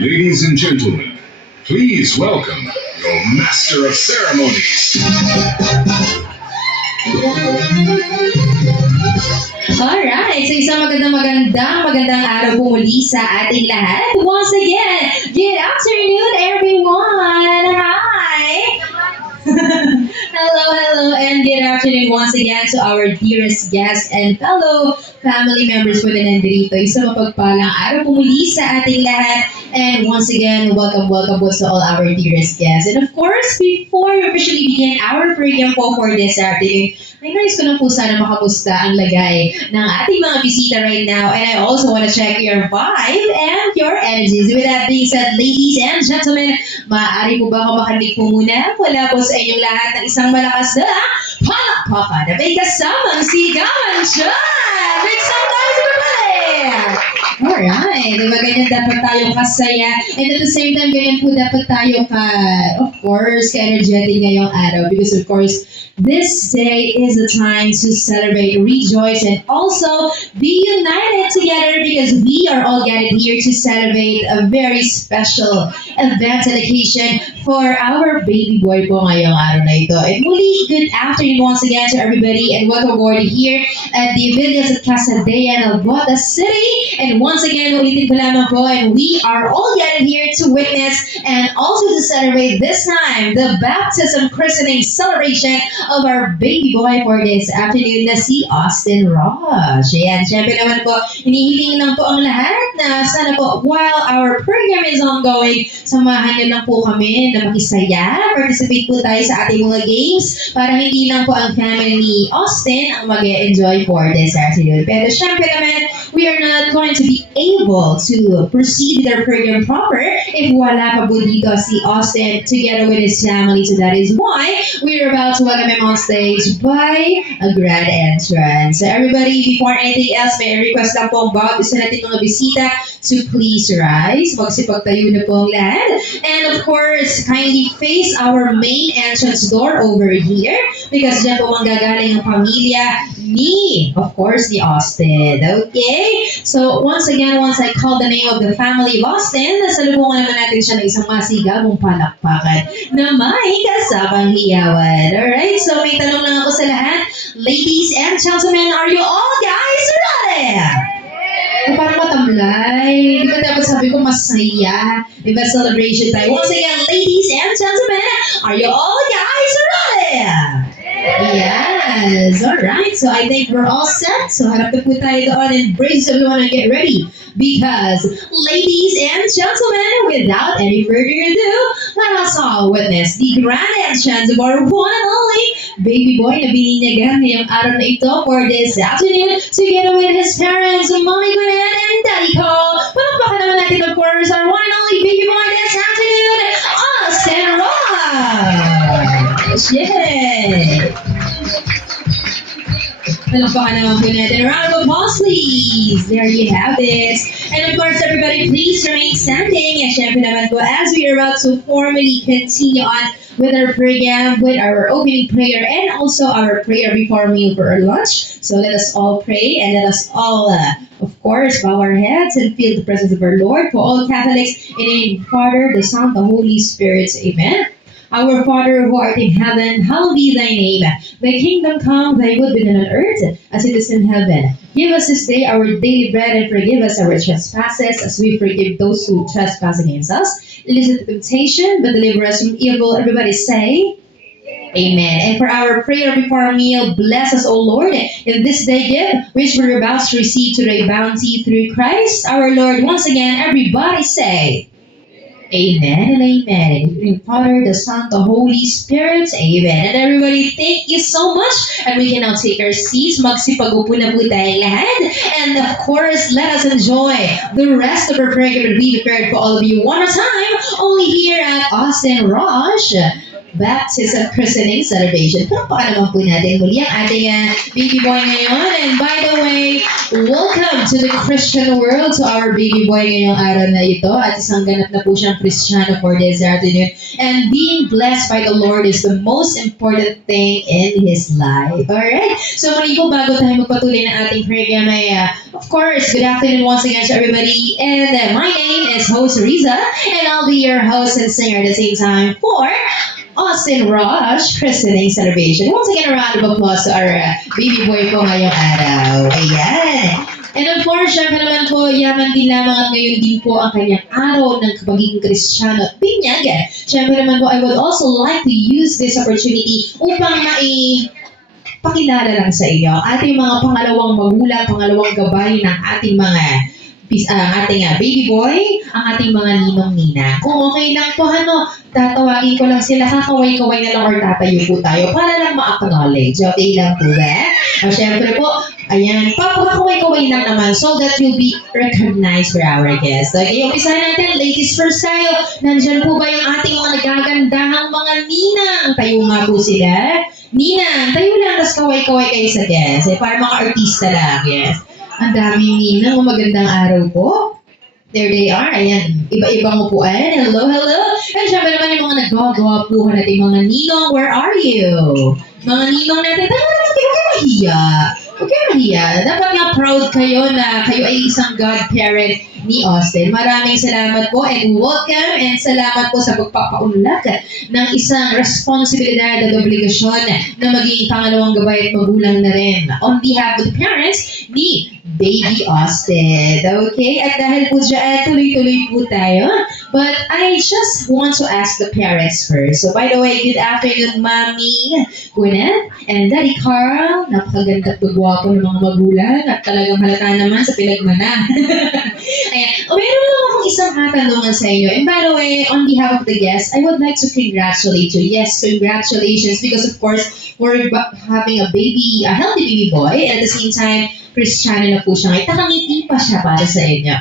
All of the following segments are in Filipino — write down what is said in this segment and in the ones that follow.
Ladies and gentlemen, please welcome your Master of Ceremonies. Alright, so isang magandang araw po muli sa ating lahat. Once again, good afternoon everyone! Hi! hello, and good afternoon once again to our dearest guests and fellow family members po na nandito. Isang mapagpalang araw po muli sa ating lahat. And once again, welcome po to all our dearest guests. And of course, before we officially begin our program po for this afternoon, ay nais ko lang po sana makamusta ang lagay ng ating mga bisita right now. And I also want to check your vibe and your energies. With that being said, ladies and gentlemen, maaari po ba ako makarinig po muna mula po sa inyong lahat ng isang malakas na palakpakan na may kasamang sigawan siya! Make some noise everybody! Alright, diba ganyan dapat tayo kasaya and at the same time ganyan po dapat tayo of course, ka-energetic ngayong araw because of course, this day is a time to celebrate, rejoice, and also be united together because we are all gathered here to celebrate a very special event and occasion for our baby boy po ngayong araw na ito. And muli, good afternoon once again to everybody and welcome aboard here at the Villas at Casadea of Bota City. And once again, ulitin ko lamang po, and we are all gathered here to witness and also to celebrate this time the baptism christening celebration of our baby boy for this afternoon na si Austin Rosh. Ayan, syempre naman po, hinihiling lang po ang lahat na sana po while our program is ongoing, samahan niyo lang po kami na makisaya, participate po tayo sa ating mga games para hindi lang po ang family ni Austin ang mag-enjoy for this afternoon. Pero syempre naman, we are not going to be able to proceed with our program proper if wala pa po dito si Austin together with his family. So that is why we are about to welcome him on stage by a grand entrance. So everybody, before anything else, may I request lang po ang bawat isa natin mga bisita to please rise. Magsipagtayo na po ang lahat. And of course, kindly face our main entrance door over here because dyan po manggagaling ang pamilya ni, of course, ni Austin. Okay? So once again, once I call the name of the family of Austin, nasalubungan naman natin siya ng isang masigabong palakpakan na may kasamang hiyawan. Alright? So may tanong lang ako sa lahat. Ladies and gentlemen, are you all guys ready? O parang matamlay. Di ba dapat sabi ko masaya? Di ba celebration tayo? Once again, ladies and gentlemen, are you all guys ready? Yes. Alright. So I think we're all set. So harap na po tayo doon and brace everyone and get ready. Because, ladies and gentlemen, without any further ado, let us all witness the grand entrance of our one and only baby boy na bininyagan ngayong araw na ito for this afternoon together with his parents, Mommy Gwen and Daddy Cole. Palakpakan naman natin, of course, our one and only baby boy this afternoon, Austin Rosh! Yay! Palakpakan naman po natin. A round of applause, please. There you have it. And of course, everybody, please remain standing. And syempre naman po, as we are about to formally continue on with our program, with our opening prayer, and also our prayer before meal for our lunch. So let us all pray, and let us all, of course, bow our heads and feel the presence of our Lord. For all Catholics, in the name of the Father, the Son, the Holy Spirit. Amen. Our Father who art in heaven, hallowed be thy name. Thy kingdom come, thy will be done on earth as it is in heaven. Give us this day our daily bread and forgive us our trespasses as we forgive those who trespass against us. Lead us into temptation, but deliver us from evil. Everybody say, Amen. And for our prayer before our meal, bless us, O Lord, in this day give, which we're about to receive today bounty through Christ our Lord. Once again, everybody say, Amen and amen. In the name of the Father, the Son, the Holy Spirit. Amen. And everybody, thank you so much. And we can now take our seats. Magsipag-upo na po tayong lahat. And of course, let us enjoy the rest of our program that we prepared for all of you one more time. Only here at Austin Rosh. baptism christening celebration. Palakpakan naman po natin muli ang ating baby boy ngayon. And by the way, welcome to the Christian world, to our baby boy ngayong araw na ito. At isang ganap na po siyang Kristiyano for this afternoon. And being blessed by the Lord is the most important thing in his life. Alright? So muli po, bago tayo magpatuloy ng ating program ay, of course, good afternoon once again to everybody. And my name is host Riza, and I'll be your host and singer at the same time for Austin Rush Christening Celebration. Once again, a round of applause to our baby boy po ngayong araw. Ayan. And of course, syempre naman po, yaman din lamang at ngayon din po ang kanyang araw ng pagiging Kristiyano at binyag. Syempre naman po, I would also like to use this opportunity upang pakilala lang sa inyo ating mga pangalawang magulang, pangalawang gabay ng ating mga ating baby boy, ang ating mga ninong-nina. Kung okay lang po, tatawagin ko lang sila, kakaway-kaway na lang or tatayo po tayo para lang ma-acknowledge. Okay lang po ba? O syempre po, ayan, papakaway-kaway lang naman so that you'll be recognized for our guests. Okay, umpisahan natin, ladies first tayo. Nandyan po ba yung ating mga nagagandahang mga ninang? Tayo nga po sila. Ninang, tayo lang, tas kaway-kaway kayo sa guests. Para mga artista lang, yes. Ang daming ninang, magandang araw po. There they are. Ayan, iba-ibang upuan. Hello, hello. And syempre naman yung mga nagagawa po natin mga ninong. Where are you? Mga ninong natin, tayo naman kayo mahiya. Huwag kayo mahiya. Dapat nga proud kayo na kayo ay isang godparent ni Austin. Maraming salamat po and welcome and salamat po sa pagpapaunlak ng isang responsibilidad at obligasyon na maging pangalawang gabay at magulang na rin on behalf of the parents ni Baby Austin. Okay? At dahil po dyan, tuloy-tuloy po tayo. But I just want to ask the parents first. So by the way, good afternoon, Mami Gwyneth and Daddy Carl. Napakaganda at gwapo ng mga magulang at talagang halata naman sa pinagmana. Ayan. Meron lang akong isang katanungan sa inyo. And by the way, on behalf of the guests, I would like to congratulate you. Yes, congratulations because of course, we're having a baby, a healthy baby boy. And at the same time, Kristiyano na po siya. Ay, takangiti pa siya para sa inyo.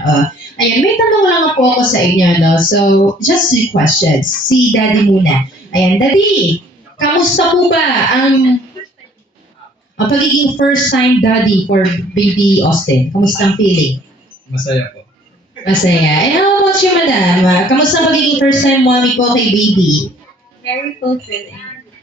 Ayan, may tanong lang po ako sa inyo, no? So, just 2 questions. Si Daddy muna. Ayan, Daddy, kamusta po ba ang pagiging first-time daddy for baby Austin? Kamusta ang feeling? Masaya po. Masaya. And how about you, madam? Kamusta ang pagiging first-time mommy po kay baby? Very fulfilling.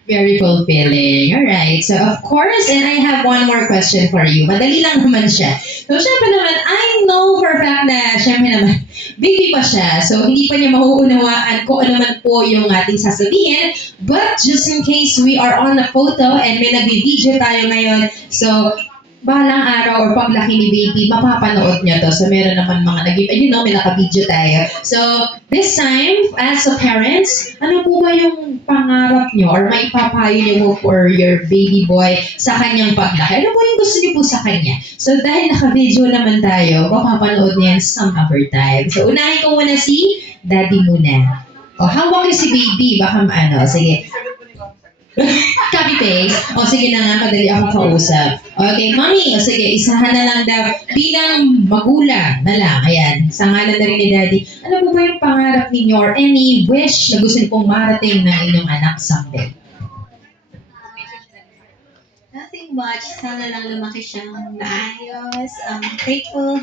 Very fulfilling. Alright. So, of course, and I have one more question for you. Madali lang naman siya. So, syempre naman, I know for a fact na, syempre naman, baby pa siya. So, hindi pa niya mahuunawaan kung ano man po yung ating sasabihin. But, just in case we are on a photo and may nag-video tayo ngayon, so, balang araw or paglaki ni baby, mapapanood niya to. So, meron naman mga may naka-video tayo. So, this time, as a parents, ano po ba yung pangarap niyo or may papayo niyo for your baby boy sa kanyang paglaki? Ano po yung gusto niyo po sa kanya? So, dahil naka-video naman tayo, mapapanood niyan some other time. So, unahin ko muna si Daddy muna. O, hawak niyo si baby. Baka sige. Copy paste. O sige na nga, kadali akong kausap. Okay, Mommy, o sige, isahan na lang daw. Bilang magulang na lang, ayan, sa ngalan na rin ni Daddy, ano po ba yung pangarap ninyo or any wish na gusto niyo pong marating ng inyong anak someday? Nothing much. Sana lang lumaki siyang maayos, grateful,